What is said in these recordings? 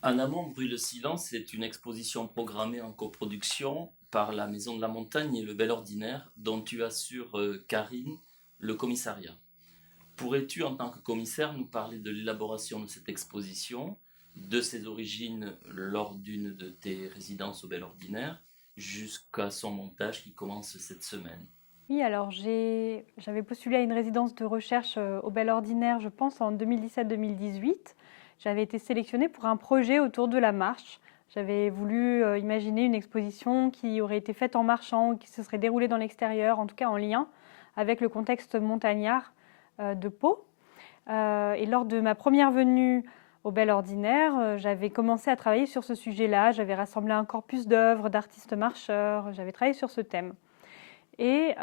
En amont, Bruit le silence est une exposition programmée en coproduction par la Maison de la Montagne et le Bel Ordinaire, dont tu assures, Karine, le commissariat. Pourrais-tu, en tant que commissaire, nous parler de l'élaboration de cette exposition, de ses origines lors d'une de tes résidences au Bel Ordinaire, jusqu'à son montage qui commence cette semaine? Oui, alors j'avais postulé à une résidence de recherche au Bel Ordinaire, je pense, en 2017-2018. J'avais été sélectionnée pour un projet autour de la marche. J'avais voulu imaginer une exposition qui aurait été faite en marchant, qui se serait déroulée dans l'extérieur, en tout cas en lien avec le contexte montagnard de Pau. Et lors de ma première venue au Bel Ordinaire, j'avais commencé à travailler sur ce sujet-là. J'avais rassemblé un corpus d'œuvres d'artistes marcheurs. J'avais travaillé sur ce thème. Et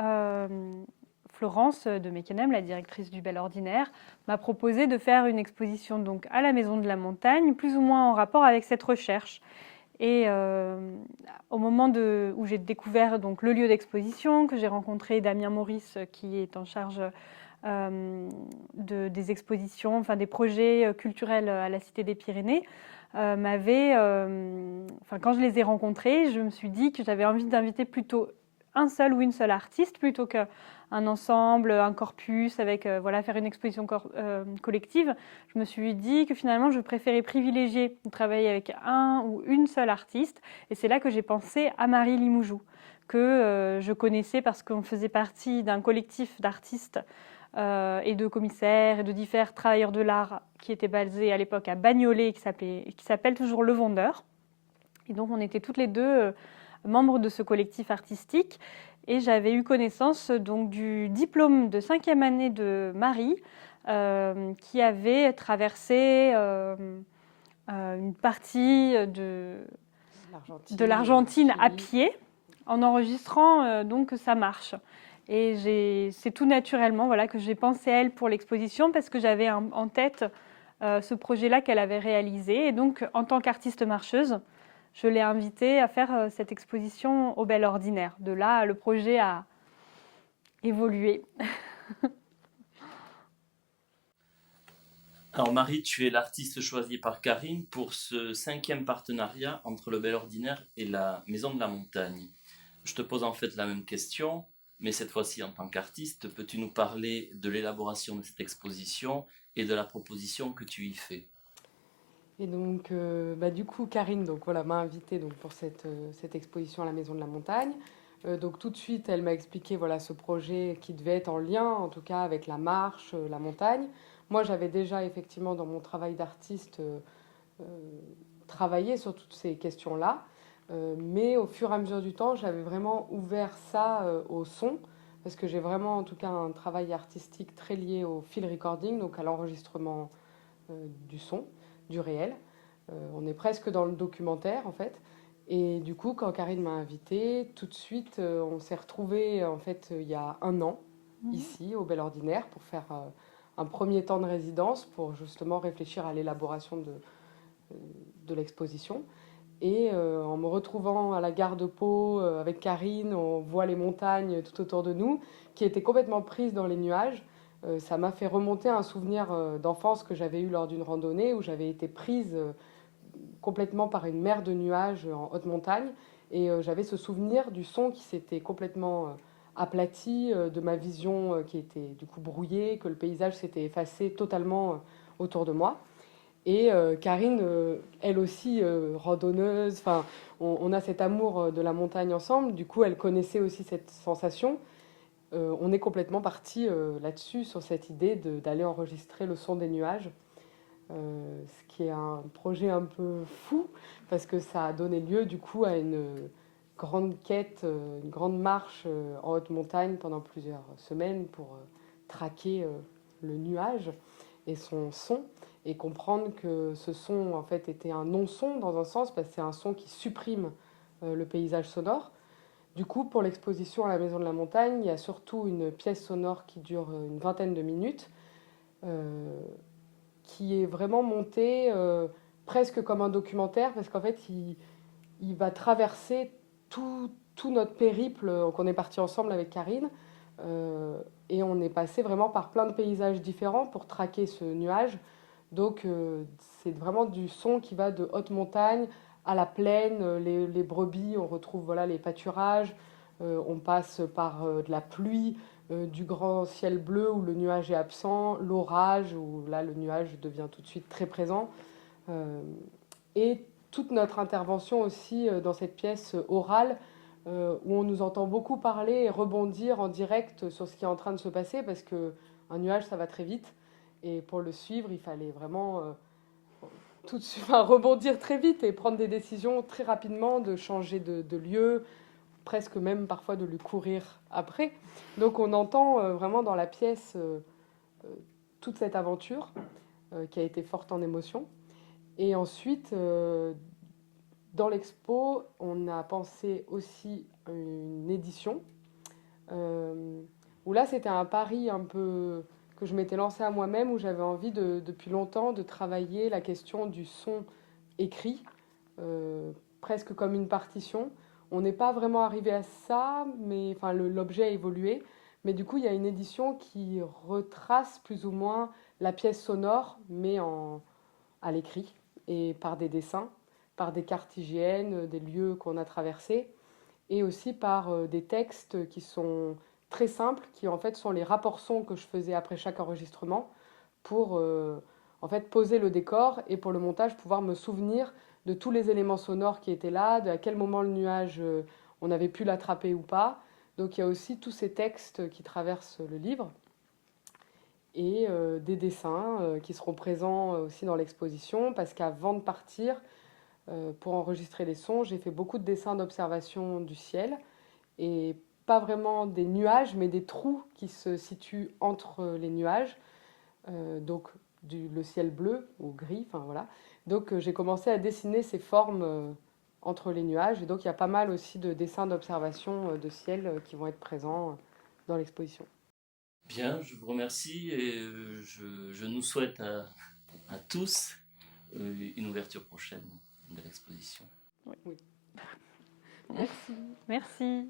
Florence de Meckenem, la directrice du Bel Ordinaire, m'a proposé de faire une exposition donc à la Maison de la Montagne, plus ou moins en rapport avec cette recherche. Et au moment où j'ai découvert donc le lieu d'exposition, que j'ai rencontré Damien Maurice, qui est en charge des expositions, enfin des projets culturels à la Cité des Pyrénées, quand je les ai rencontrés, je me suis dit que j'avais envie d'inviter plutôt un seul ou une seule artiste plutôt qu'un ensemble, un corpus avec voilà faire une exposition collective. Je me suis dit que finalement je préférais privilégier de travailler avec un ou une seule artiste, et c'est là que j'ai pensé à Marie Limoujou, que je connaissais parce qu'on faisait partie d'un collectif d'artistes et de commissaires et de divers travailleurs de l'art qui étaient basés à l'époque à Bagnolet, qui s'appelle toujours Le Vendeur. Et donc on était toutes les deux membres de ce collectif artistique. Et j'avais eu connaissance donc du diplôme de 5e année de Marie, qui avait traversé une partie de L'Argentine, le l'Argentine à Chili. pied en enregistrant donc sa marche. Et c'est tout naturellement voilà, que j'ai pensé à elle pour l'exposition parce que j'avais en tête ce projet-là qu'elle avait réalisé. Et donc, en tant qu'artiste marcheuse, je l'ai invitée à faire cette exposition au Bel Ordinaire. De là, le projet a évolué. Alors Marie, tu es l'artiste choisie par Karine pour ce cinquième partenariat entre le Bel Ordinaire et la Maison de la Montagne. Je te pose en fait la même question, mais cette fois-ci en tant qu'artiste, peux-tu nous parler de l'élaboration de cette exposition et de la proposition que tu y fais? Et donc, du coup, Karine donc, voilà, m'a invitée donc, pour cette exposition à la Maison de la Montagne. Donc, tout de suite, elle m'a expliqué voilà, ce projet qui devait être en lien, en tout cas, avec la marche, la montagne. Moi, j'avais déjà, effectivement, dans mon travail d'artiste, euh, travaillé sur toutes ces questions-là. Mais au fur et à mesure du temps, j'avais vraiment ouvert ça au son, parce que j'ai vraiment, en tout cas, un travail artistique très lié au field recording, donc à l'enregistrement du son, du réel. On est presque dans le documentaire en fait. Et du coup, quand Karine m'a invitée, tout de suite, on s'est retrouvés en fait il y a un an ici au Bel Ordinaire pour faire un premier temps de résidence pour justement réfléchir à l'élaboration de l'exposition. Et en me retrouvant à la gare de Pau avec Karine, on voit les montagnes tout autour de nous, qui étaient complètement prises dans les nuages. Ça m'a fait remonter un souvenir d'enfance que j'avais eu lors d'une randonnée où j'avais été prise complètement par une mer de nuages en haute montagne. Et j'avais ce souvenir du son qui s'était complètement aplati, de ma vision qui était du coup brouillée, que le paysage s'était effacé totalement autour de moi. Et Karine, elle aussi, randonneuse, enfin, on a cet amour de la montagne ensemble. Du coup, elle connaissait aussi cette sensation. On est complètement parti là-dessus, sur cette idée d'aller enregistrer le son des nuages. Ce qui est un projet un peu fou, parce que ça a donné lieu du coup à une grande quête, une grande marche en haute montagne pendant plusieurs semaines pour traquer le nuage et son son et comprendre que ce son en fait était un non-son dans un sens parce que c'est un son qui supprime le paysage sonore. Du coup, pour l'exposition à la Maison de la Montagne, il y a surtout une pièce sonore qui dure une vingtaine de minutes, euh, qui est vraiment montée presque comme un documentaire parce qu'en fait, il va traverser tout notre périple qu'on est parti ensemble avec Karine. Euh, et on est passé vraiment par plein de paysages différents pour traquer ce nuage. Donc c'est vraiment du son qui va de haute montagne à la plaine, les brebis, on retrouve voilà, les pâturages, on passe par de la pluie, du grand ciel bleu où le nuage est absent, l'orage où là le nuage devient tout de suite très présent. Euh, et toute notre intervention aussi dans cette pièce orale où on nous entend beaucoup parler et rebondir en direct sur ce qui est en train de se passer parce qu'un nuage ça va très vite et pour le suivre il fallait vraiment tout de suite enfin, rebondir très vite et prendre des décisions très rapidement de changer de lieu, presque même parfois de lui courir après. Donc on entend vraiment dans la pièce toute cette aventure qui a été forte en émotion. Et ensuite, dans l'expo, on a pensé aussi à une édition, euh, où là c'était un pari un peu que je m'étais lancé à moi-même, où j'avais envie depuis longtemps de travailler la question du son écrit, euh, presque comme une partition. On n'est pas vraiment arrivé à ça, mais enfin, l'objet a évolué. Mais du coup, il y a une édition qui retrace plus ou moins la pièce sonore, mais à l'écrit et par des dessins, par des cartes hygiènes, des lieux qu'on a traversés, et aussi par des textes qui sont très simples, qui en fait sont les rapports sons que je faisais après chaque enregistrement pour en fait poser le décor et pour le montage pouvoir me souvenir de tous les éléments sonores qui étaient là, de à quel moment le nuage on avait pu l'attraper ou pas. Donc il y a aussi tous ces textes qui traversent le livre et des dessins qui seront présents aussi dans l'exposition parce qu'avant de partir, pour enregistrer les sons, j'ai fait beaucoup de dessins d'observation du ciel et pas vraiment des nuages, mais des trous qui se situent entre les nuages, donc le ciel bleu ou gris, enfin voilà. Donc j'ai commencé à dessiner ces formes entre les nuages et donc il y a pas mal aussi de dessins d'observation de ciel qui vont être présents dans l'exposition. Bien, je vous remercie et je nous souhaite à tous une ouverture prochaine de l'exposition. Oui. Merci. Merci.